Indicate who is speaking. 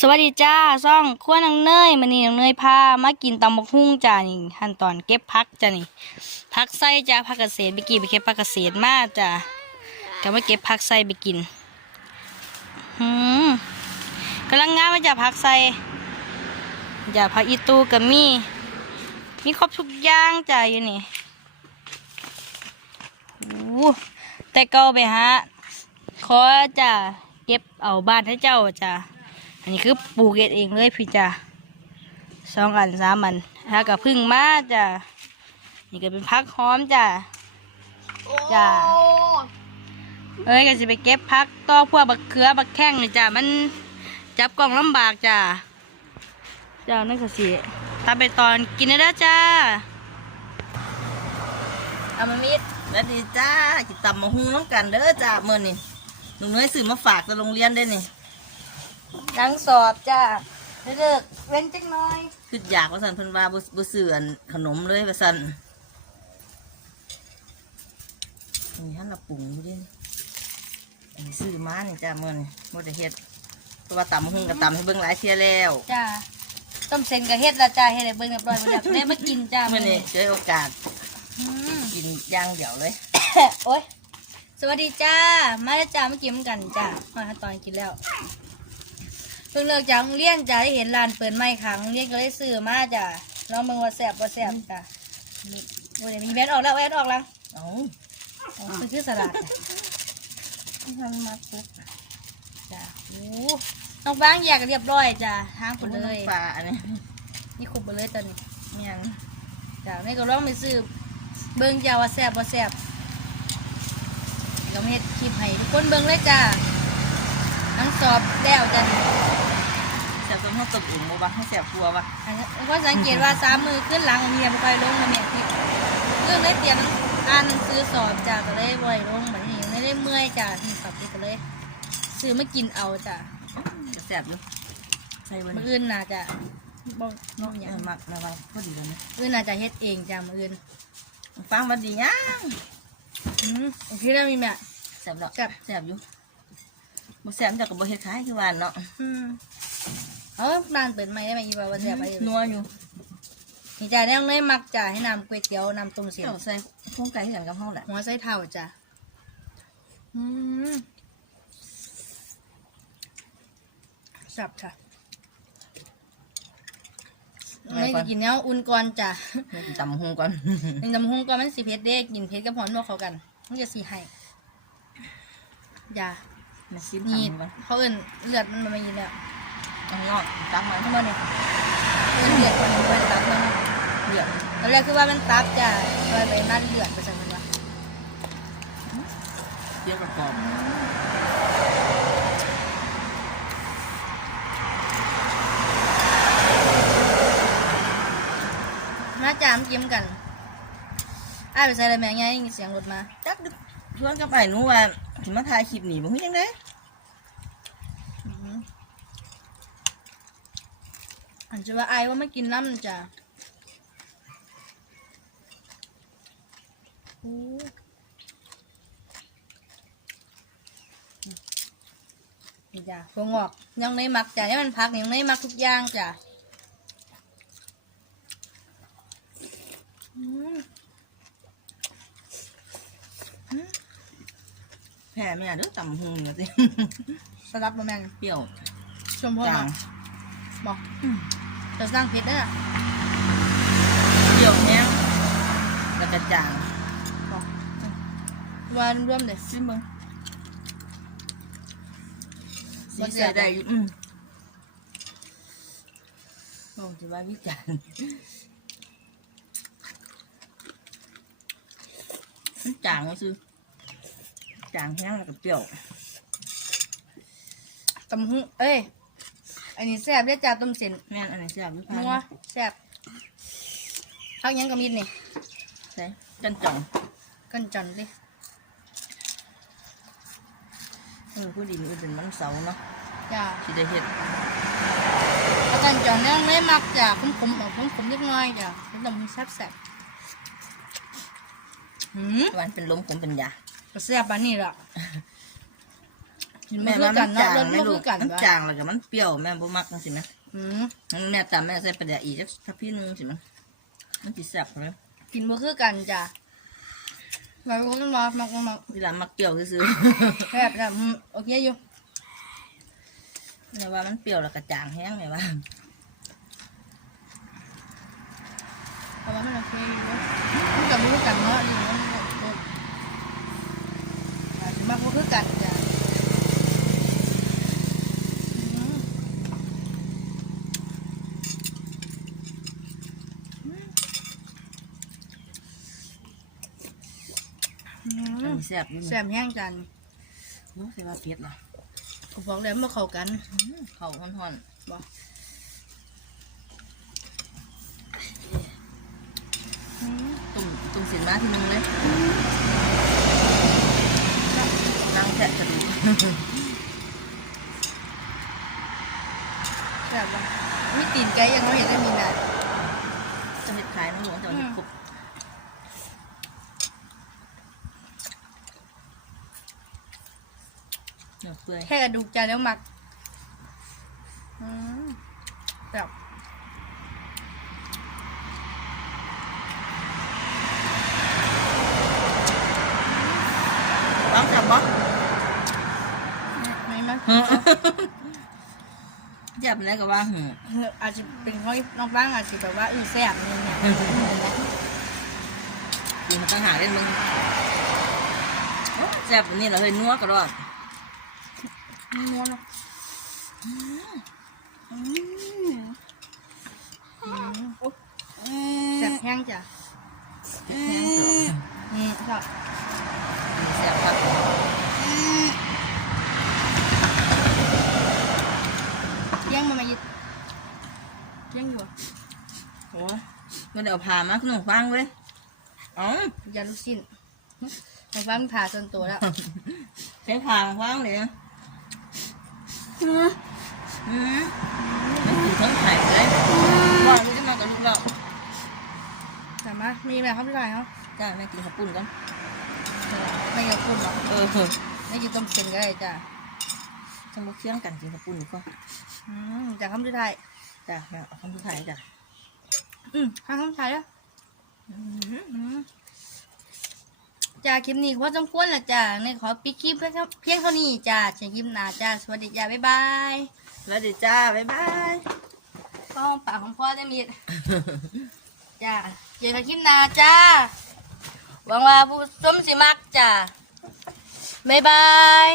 Speaker 1: สวัสดีจ้าซ่องขั้วนังเนยมันนี่นังเนยพามากินตำบักหุ่งจ้านี่ขั้นตอนเก็บพักจ้านี่พักไส้จ้าพักเกษตรไปกินไปเก็บพักเกษตรมาจ้าก็มาเก็บพักไส้ไปกินหืมกำลังงามมาจ้าพักไส้จ้าพักอีตูกับมีมีครบทุกอย่างจ้าอยู่นี่โอ้แต่เก่าไปฮะขอจ้าเก็บเอาบ้านให้เจ้าจ้า อันนี้คือปลูกเองเองเลยพี่จ้าสองอันสามอันแล้วก็พึ่งมาจ้านี่ก็เป็นพักหอมจ้าจ้าเอ้ยก็จะไปเก็บพักต่อพวกบักเขือบักแข้งนี่จ้ามันจับกล่องลำบากจ้าจ้านั่นก็สิตามไปตอนกินได้แล้วจ้าอามามิด
Speaker 2: แล้วดีจ้าจิตตำมาหูน้องกันเด้อจ้าเมื่อนี่หนูน้อยซื้อมาฝากตะโรงเรียนได้นี่
Speaker 1: นังสอบจ้าเลิกเว้นจักหน้อย
Speaker 2: คืออยากว่าสันเพิ่นว่าบ่บ่ซื้ออันขนมเลยว่าสันนี่ฮันละปรุงอยู่เดิอันนี้ซื้อมานี่จ้าเมื่อนี่บ่ได้เฮ็ดเพราะว่าตำหุ่งกับตำให้เบิ่งหลายเที่ยแล้ว
Speaker 1: จ้าต้มเส้นกับเฮ็ดละจ้าเฮ็ดให้เบิ่งเรียบร้อยหมดแล้วแม่มากินจ้า
Speaker 2: เมื่อ
Speaker 1: มื้อ
Speaker 2: นี้
Speaker 1: นี้
Speaker 2: เจอโอกาส
Speaker 1: อืม
Speaker 2: กินอย่างเดียวเลย
Speaker 1: โอ๊ยสวัสดีจ้า มาแล้วจ้ามากินกันจ้ามาตอนกินแล้วเพิ่งเลิกจากโรงเรียนจ้าได้เห็นร้านเปิดใหม่ขังโรงเรียนก็เลยซื้อมาจ้าลองเมืองว่าแซ่บว่าแซ่บจ้านี่โอ้ยมีแว่นออกแล้วแว่นออกแล้ว
Speaker 2: เอ้า
Speaker 1: อ๋อมันคือสลัดจ้ะ
Speaker 2: ทำมาปุ๊บ
Speaker 1: จ้าโอ้น้องบ้างอยากเรียบร้อยจ้าทางคุณเลย
Speaker 2: ปลาอันนี้
Speaker 1: นี่คุบไปเลยตอนนี้
Speaker 2: เมียง
Speaker 1: จ้าแม่ก็ลองไปซื้อเบิ่งจ้าว่าแซ่บว่าแซ่บเราเฮ็ดคลิปให้ทุกคนเบิ่งเลยจ้าทั้งสอบแล้วจ้า
Speaker 2: แซ่บ ต้องเฮาตบอุ่นบ่บ่ให้แซ่บกลัวบ่
Speaker 1: อันนี้ก็สังเกตว่าสามมือขึ้นหลังเมียบ่ค่อยลงนะแม่พี่เรื่องเลยเตรียมอ่านหนังสือสอบจ้าก็เลยบ่อยลงแบบนี้ไม่ได้เมื่อยจ้าที่สอบนี่ก็เลย ซื้อมากินเอาจ้า
Speaker 2: จะแซ่บอยู่ใส่บ่
Speaker 1: มื้อ
Speaker 2: นี่
Speaker 1: อื่นน่าจะบ่น้องห
Speaker 2: เอ
Speaker 1: ยัง
Speaker 2: อมักระวังพอดีแล้วนะ
Speaker 1: อื่นน่าจะเฮ็ดเองจ้ามื้ออื่น
Speaker 2: ฟังมาดียัง
Speaker 1: อืมโอเคแล้วมีแม่
Speaker 2: แซ่บดอก
Speaker 1: แซ่บ
Speaker 2: แซ่บอยู่บ่แซ่บจากกับบ่เฮ็ดขายคือว่าเนาะ
Speaker 1: อืม เออร้านเปิดใหม่ได้ไหมอีว่าว่าแซ่บไปอยู่
Speaker 2: นัวอยู่
Speaker 1: นี่จ้าแล้วเลยมักจ้าให้น้ำก๋วยเตี๋ยวน้ำต้มเสีย
Speaker 2: เจ้าใส่โครงไก่คือกันกับเฮาแหละ
Speaker 1: หัวไส้เท่าจ้าอืมแซ่บค่ะไม่ได้กินเนี้ยอุ่นก่อนจ้ะ
Speaker 2: เดี๋ยวสิตำหุงก่อน
Speaker 1: กินน้ำหุ้งก่อนมันสีเผ็ดเด้กินเผ็ดกับหอนบ่เข้ากันมันจะสีให้อย่า
Speaker 2: มาซิม
Speaker 1: นี่
Speaker 2: ตำก่อน
Speaker 1: เขาเอื่นเลือดมันมาไม่ยินแล้ว
Speaker 2: อาเนาะตักมา
Speaker 1: ทั้งหมดเนี่ยเอื่นเลือดคนนึงเป็นตับแล้วนะ
Speaker 2: เดือด
Speaker 1: ตอนแรกคือว่ามันตับจะลอยไปนั่นเลือดไปสั่งมันว่า
Speaker 2: เดี๋ยวประกอบ
Speaker 1: มาจามกินกันอ้ายไปใส่อะไรแม่งไงเสียงรถมา
Speaker 2: จักชวนกับไปนูว่าสิมาถ่ายคลิปนี่บ่ฮู้จังได๋
Speaker 1: อื้อหืออันจะว่าอายว่าไม่กินน้ำจ้ะอู้นี่จ้ะพวงอกยังไม่มักจ้ะยังมันพักยังไม่มักทุกอย่างจ้ะอืม
Speaker 2: แพ้แม่เด้อตำหุงเนี่ยสิ
Speaker 1: สลับมาแม่ง
Speaker 2: เปรี้ยว
Speaker 1: ชมพ่อ
Speaker 2: จา
Speaker 1: มาง บอกจะสร้างเพชรได้อ
Speaker 2: เปรี้ยวแห้งแล้วก็จาง
Speaker 1: บอกวันร่วมเด็ด
Speaker 2: ซิมเบิ่งสี
Speaker 1: บ่แซ่
Speaker 2: ใส่
Speaker 1: บ
Speaker 2: ได้อยู่อืมโอ้สิว่าวิจารณ์มันจางก็คือจางแห้งแล้วก็เปรี้ยว
Speaker 1: ตำหูเอ้ย อันนี้แซ่บได้อจ้าต้มเส้น
Speaker 2: แม่นอันไหนแซ่บหรือเป
Speaker 1: นัว
Speaker 2: ล่า
Speaker 1: แซ่บพักหยังก็มีดนี่
Speaker 2: ใช่กันจ่อง
Speaker 1: กันจันดิ
Speaker 2: เออผู้ดีมันเป็นมันเสาร์เนาะ
Speaker 1: จ้า
Speaker 2: ที่ได้เห็ด
Speaker 1: อากันจันเนี่ยไม่มักจ้าขมขมๆออกขมขมๆเล็กน้อยจ้าเป็นตำหูแซ่บแซ่บหืม
Speaker 2: วันเป็นลมผมเป็นยา
Speaker 1: ก็แซ่บปานนี้ล่ะกิน
Speaker 2: แม่
Speaker 1: มา
Speaker 2: ว่า
Speaker 1: คือ
Speaker 2: มั
Speaker 1: กัน
Speaker 2: น
Speaker 1: เนาะ
Speaker 2: จาง
Speaker 1: รส
Speaker 2: ไหม่
Speaker 1: บ่
Speaker 2: ลู
Speaker 1: คื
Speaker 2: ก
Speaker 1: อกัน
Speaker 2: มัน
Speaker 1: วะ
Speaker 2: จางแล้วก็มันเปรี้ยวแม่บ่มักจังซี่นะ
Speaker 1: อืม
Speaker 2: งั้นแม่ตำแม่ใส่ประเดี๋ยวอีกจักถ้าพี่นึงสิมันมันสิแซ่บเลย
Speaker 1: กินบ่คือกันจ้ะเราเป็นคนมามักมัก
Speaker 2: เวลามักเปรี้ยวซื่อ
Speaker 1: แซ่บจ้ะอืมโอเคอยู่
Speaker 2: ๆแม่ว่ามันเปรี้ยวแล้วก็จางแห้งแม่ว่า
Speaker 1: เพราะว่ามันโอเคอยู่เนอะมันกับบ่คือกันเนาะอยู่เนาะอาจจะมักบ่คือกันจ้ะอืมอืม
Speaker 2: แซ่บอยู่
Speaker 1: แซ่บแห้งจัน
Speaker 2: รู้สึกว่าเผ็ดนะ
Speaker 1: ผมบอกแล้วมาเข้ากัน
Speaker 2: เขาห่อน
Speaker 1: บอก
Speaker 2: ๆตุ่มตุ่มสินมาทีนึงเลยนั่งแทะกระดูก
Speaker 1: แซ่บบ่มีตีนไก่ยังไม่เห็นได้มีนะ
Speaker 2: จะเห็ดขายน้ำหลวงจะเอาเห็ดกบ เนื้อเปื่อย
Speaker 1: แค่กระดูกจานแล้วหมักอืมแซ่บ
Speaker 2: บ้างจับบ่
Speaker 1: ไม่มาก
Speaker 2: จับแล้วก็ว่าหืม
Speaker 1: อาจจะเป็นห้อยน้องบ้างอาจจะแบบว่าเออแซ่บนี่เนี่ย
Speaker 2: กินมันตั้งหาเล่นมึงโอ้แซ่บอันนี่เราเคยนัวกระรอก
Speaker 1: นัวเนาะแซ่บแห้งจ้ะ
Speaker 2: แห้งกระรอก
Speaker 1: อืมชอบ
Speaker 2: แซ่บครับ
Speaker 1: เลี้ยงมันมายึดเลี้ยงอยู่อะ
Speaker 2: โอ้ยมันเดี๋ยวพามาขนมฟังเว้ยอ๋อยา
Speaker 1: ลูกชิ้นของฟ้ามีผ่าส่วนตัวแล้ว
Speaker 2: ใช้พาฟังเลยนะ อืมไม่กินทั้งไข่เลยบอกลูกจะมากับลูกเรา
Speaker 1: สามารถมีแบบครับพี่ชายเขา
Speaker 2: จ้าแม่กินข้าวปุ้นกัน
Speaker 1: ไม่กับคุณหรอก
Speaker 2: เออ
Speaker 1: ไม่กินต้มเส้นก็ได้จ้ะ
Speaker 2: จะมาเคี่ยงกันกินข้าวปุ้นดีกว่า
Speaker 1: อืมจากคำสุดท้าย
Speaker 2: จ้าแม่เอาคำสุดท้ายจ้ะ
Speaker 1: อืมข้างคำสุดท้ายแล้วอืม จ้าคลิปนี้ก็พอสมควรและจ้าในขอปิดคลิปเพียงเท่าเพียงเท่านี้จ้าเชิญคลิปหน้าจ้าสวัสดีจ้าบ๊ายบาย
Speaker 2: แล้วเดี๋ยวจ้าบ๊ายบาย
Speaker 1: ก็ปากของพ่อได้มีจ้าเจอกันคลิปหน้าจ้าหวังว่าผู้ชมสิมักจ้าบ๊ายบาย